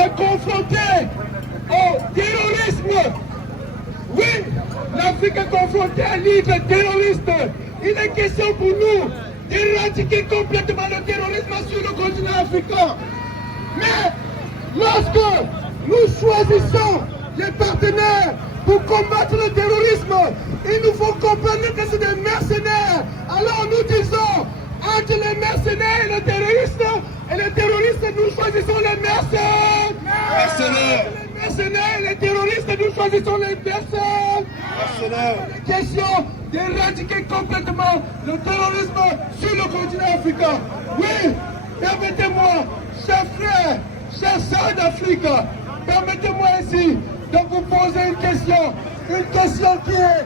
est confrontée au terrorisme. Oui, l'Afrique est confrontée à l'île terroriste. Il est question pour nous d'éradiquer complètement le terrorisme sur le continent africain. Mais lorsque nous choisissons les partenaires pour combattre le terrorisme, il nous faut comprendre que c'est des mercenaires. Alors nous disons, entre les mercenaires et les terroristes, nous choisissons les mercenaires. Les mercenaires et les terroristes, nous choisissons les mercenaires. Il est question d'éradiquer complètement le terrorisme sur le continent africain. Oui, permettez-moi, chers frères, chers sœurs d'Afrique, permettez-moi ici de vous poser une question qui est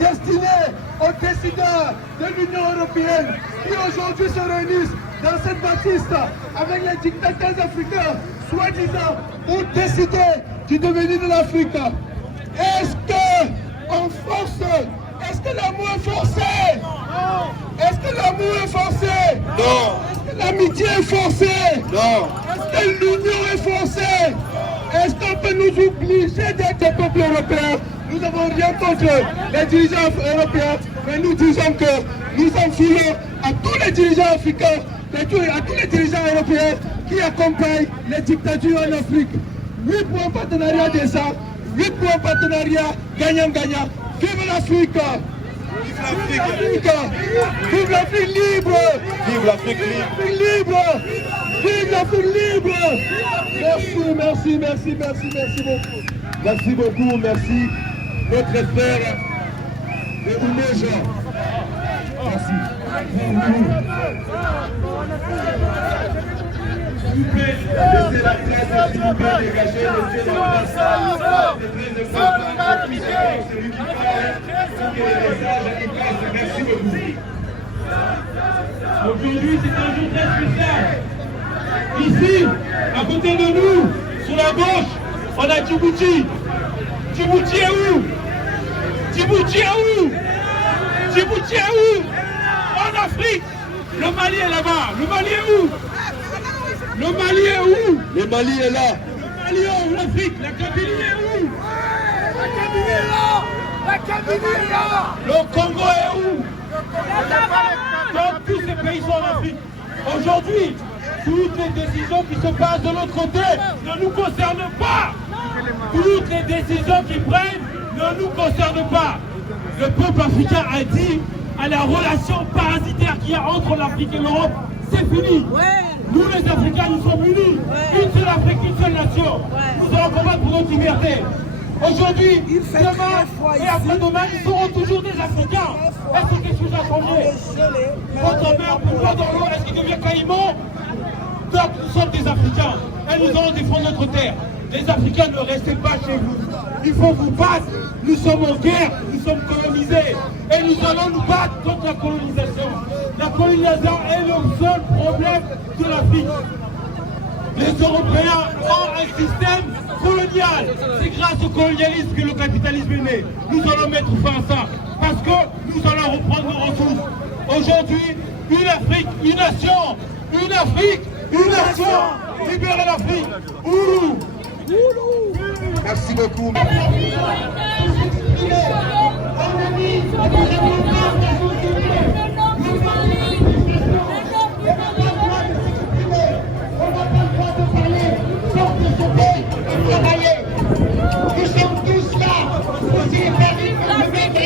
destinée aux décideurs de l'Union européenne qui aujourd'hui se réunissent dans cette bâtisse avec les dictateurs africains, soi-disant, pour décider du devenir de l'Afrique. Est-ce qu'on force? Est-ce que l'amour est forcé? Non. Est-ce que l'amour est forcé? Non. Est-ce que l'amitié est forcée? Non. Est-ce que l'union est forcée? Est-ce qu'on peut nous obliger d'être des peuples européens? Nous n'avons rien contre les dirigeants européens, mais nous disons que nous en voulons à tous les dirigeants africains, à tous les dirigeants européens qui accompagnent les dictatures en Afrique. Oui pour un partenariat décent, oui pour un partenariat gagnant-gagnant. Vive l'Afrique! Vive l'Afrique! Vive l'Afrique libre! Vive l'Afrique libre! Vive l'Afrique libre! Merci beaucoup. Merci beaucoup, merci. Notre frère de Ouméja. Merci. S'il vous plaît, laissez la place, s'il vous plaît, dégagez, laissez la place. C'est très important. Celui qui parle, pour que les messages y passent. Merci beaucoup. Aujourd'hui, c'est un jour très spécial. Ici, à côté de nous, sur la gauche, on a Djibouti. Djibouti est où? Djibouti est où? Djibouti est où? En Afrique. Le Mali est là-bas. Le Mali est où? Le Mali est où? Le Mali est là. Le Mali est où? L'Afrique. La Kabylie est où? La Kabylie est là. La Kabylie est là. Le Congo est où? Donc tous ces pays sont en Afrique. Aujourd'hui, toutes les décisions qui se passent de l'autre côté ne nous concernent pas. Toutes les décisions qu'ils prennent ne nous concernent pas. Le peuple africain a dit à la relation parasitaire qu'il y a entre l'Afrique et l'Europe, c'est fini. Nous les Africains, nous sommes unis. Une seule Afrique, une seule nation. Nous allons combattre pour notre liberté. Aujourd'hui, demain et après-demain, ils seront toujours des Africains. Est-ce que quelque chose a changé? Votre mère pourquoi dans l'eau, est-ce qu'il devient caïman? Donc nous sommes des Africains et nous allons défendre notre terre. Les Africains, ne restez pas chez vous. Il faut vous battre. Nous sommes en guerre, nous sommes colonisés. Et nous allons nous battre contre la colonisation. La colonisation est le seul problème de l'Afrique. Les Européens ont un système colonial. C'est grâce au colonialisme que le capitalisme est né. Nous allons mettre fin à ça. Parce que nous allons reprendre nos ressources. Aujourd'hui, une Afrique, une nation. Une Afrique, une nation. Libérez l'Afrique. Oulou. Merci beaucoup. Nous sommes tous là pour essayer de faire le maître.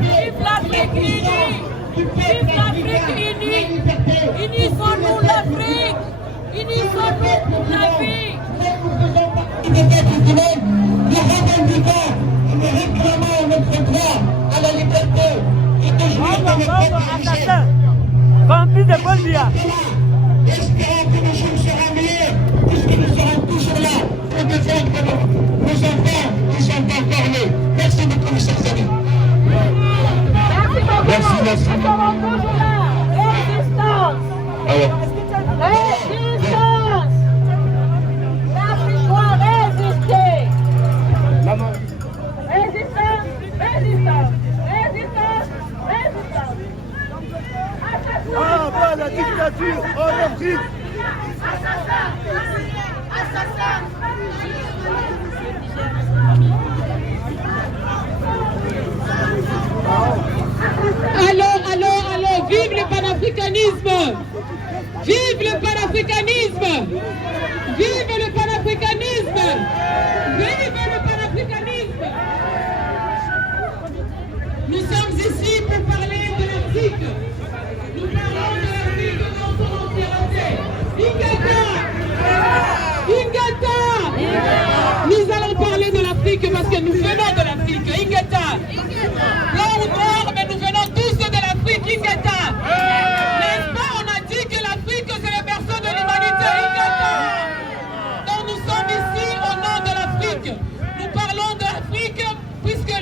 Vive l'Afrique unie! Vive l'Afrique unie! Unissons-nous l'Afrique! Unissons-nous pour la vie! Nous revendiquons et nous réclamons notre droit à la liberté et de jouir de notre richesse. Espérons que nos jours seront meilleurs, puisque nous serons toujours là pour défendre nos enfants qui sont encore nés. Merci beaucoup, mes chers amis. Merci, merci. Nous serons toujours là. Résistance. Résistance. L'Afrique doit résister. Résistance, résistance, résistance, résistance. Ah, bah, la dictature en Afrique. Allô, vive le panafricanisme! Vive le panafricanisme! Vive le panafricanisme! Vive le panafricanisme! Nous sommes ici pour parler de l'Afrique. Nous parlons de l'Afrique dans son entièreté. Ingata! Ingata! Nous allons parler de l'Afrique parce que nous venons de l'Afrique. Ingata! Blanc ou noir, mais nous venons tous de l'Afrique. Ingata! N'est-ce pas? On a dit que l'Afrique c'est le berceau de l'humanité. Ingata! Donc nous sommes ici au nom de l'Afrique. Nous parlons de l'Afrique puisque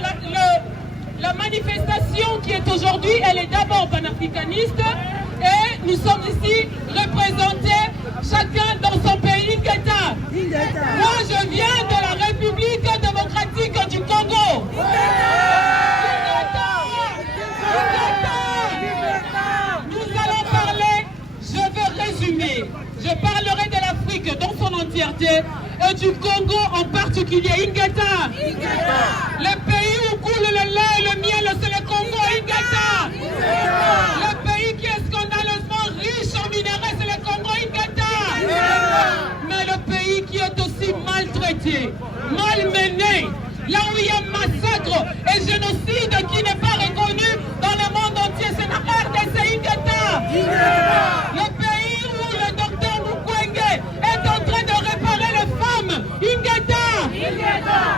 la manifestation qui est aujourd'hui, elle est d'abord panafricaniste et nous sommes ici représentés chacun dans son pays. Ingata. Moi je viens de la République démocratique du Congo. Nous allons parler, je vais résumer, je parlerai de l'Afrique dans son entièreté et du Congo en particulier. Ingata. Le pays où coule le lait et le miel, c'est le Congo. Ingata. Le pays qui est scandaleusement riche en minerais, c'est le Congo. Ingata. Mais le pays qui est aussi maltraité, malmené, là où il y a massacre et génocide qui n'est pas reconnu dans le monde entier, c'est la RDC. Ingata. Le pays où le docteur Mukwege est en train de réparer les femmes. Ingata.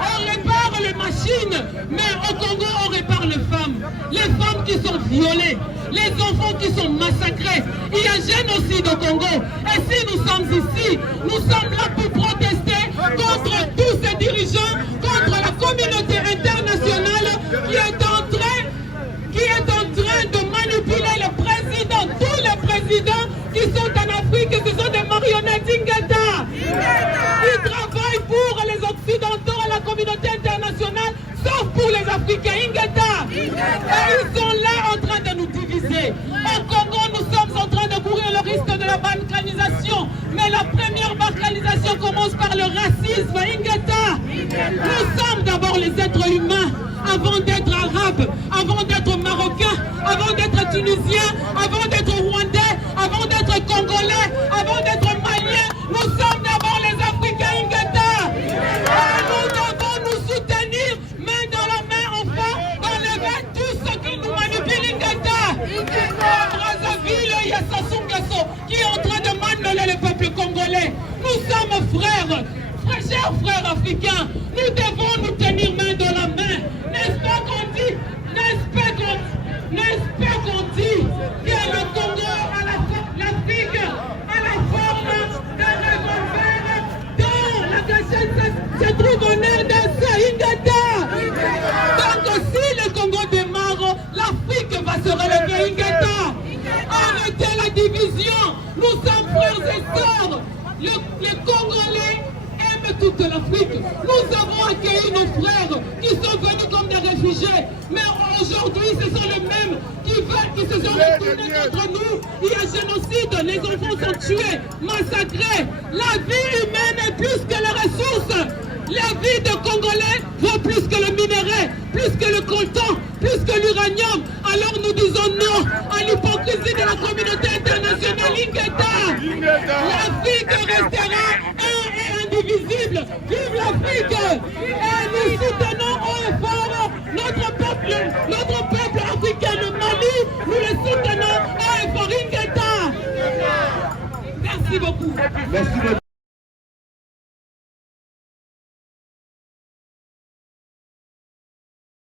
On répare les machines, mais au Congo on répare les femmes. Les femmes qui sont violées, les enfants qui sont massacrés. Il y a génocide au Congo. Et si nous sommes ici, nous sommes là pour protester contre tous ces dirigeants, contre la communauté internationale qui est en train de manipuler le président, tous les présidents qui sont en Afrique, ce sont des marionnettes. Ingata. Ils travaillent pour les Occidentaux et la communauté internationale, sauf pour les Africains. Ingata. Et ils sont là en train de nous diviser. Au Congo, nous sommes en train de courir le risque de la balkanisation. Mais la première balkanisation commence par le racisme. Ingata. Nous sommes d'abord les êtres humains, avant d'être arabes, avant d'être marocains, avant d'être tunisiens, avant d'être rwandais, avant d'être congolais, avant d'être maliens. Nous sommes d'abord les Africains. Ingata. Et nous devons nous soutenir main dans la main, enfin, enlever tout ce qui nous manipule. Ingata. Brazzaville, il y a Sassou Nguesso qui est en train de manipuler le peuple congolais. Nous sommes frères, chers frères africains. Nous devons nous tenir main dans la main. N'est-ce pas qu'on dit, que le Congo a l'Afrique a la forme d'un revolver dont la cachette se trouve en RDC. Ingata. Donc si le Congo démarre, l'Afrique va se relever. Ingata. Arrêtez la division. Nous sommes frères et sœurs. Les Congolais aiment toute l'Afrique. Nous avons accueilli nos frères qui sont venus comme des réfugiés. Mais aujourd'hui, ce sont les mêmes qui se sont retournés contre nous. Il y a génocide, les enfants sont tués, massacrés. La vie humaine est plus que les ressources. La vie de Congolais vaut plus que le minerai, plus que le coltan, plus que l'uranium. Alors nous disons non à l'hypocrisie de la communauté internationale. Ingata. L'Afrique restera un et indivisible. Vive l'Afrique. Et nous soutenons haut et fort notre peuple africain, le Mali. Nous le soutenons haut et fort. Ingata. Merci beaucoup.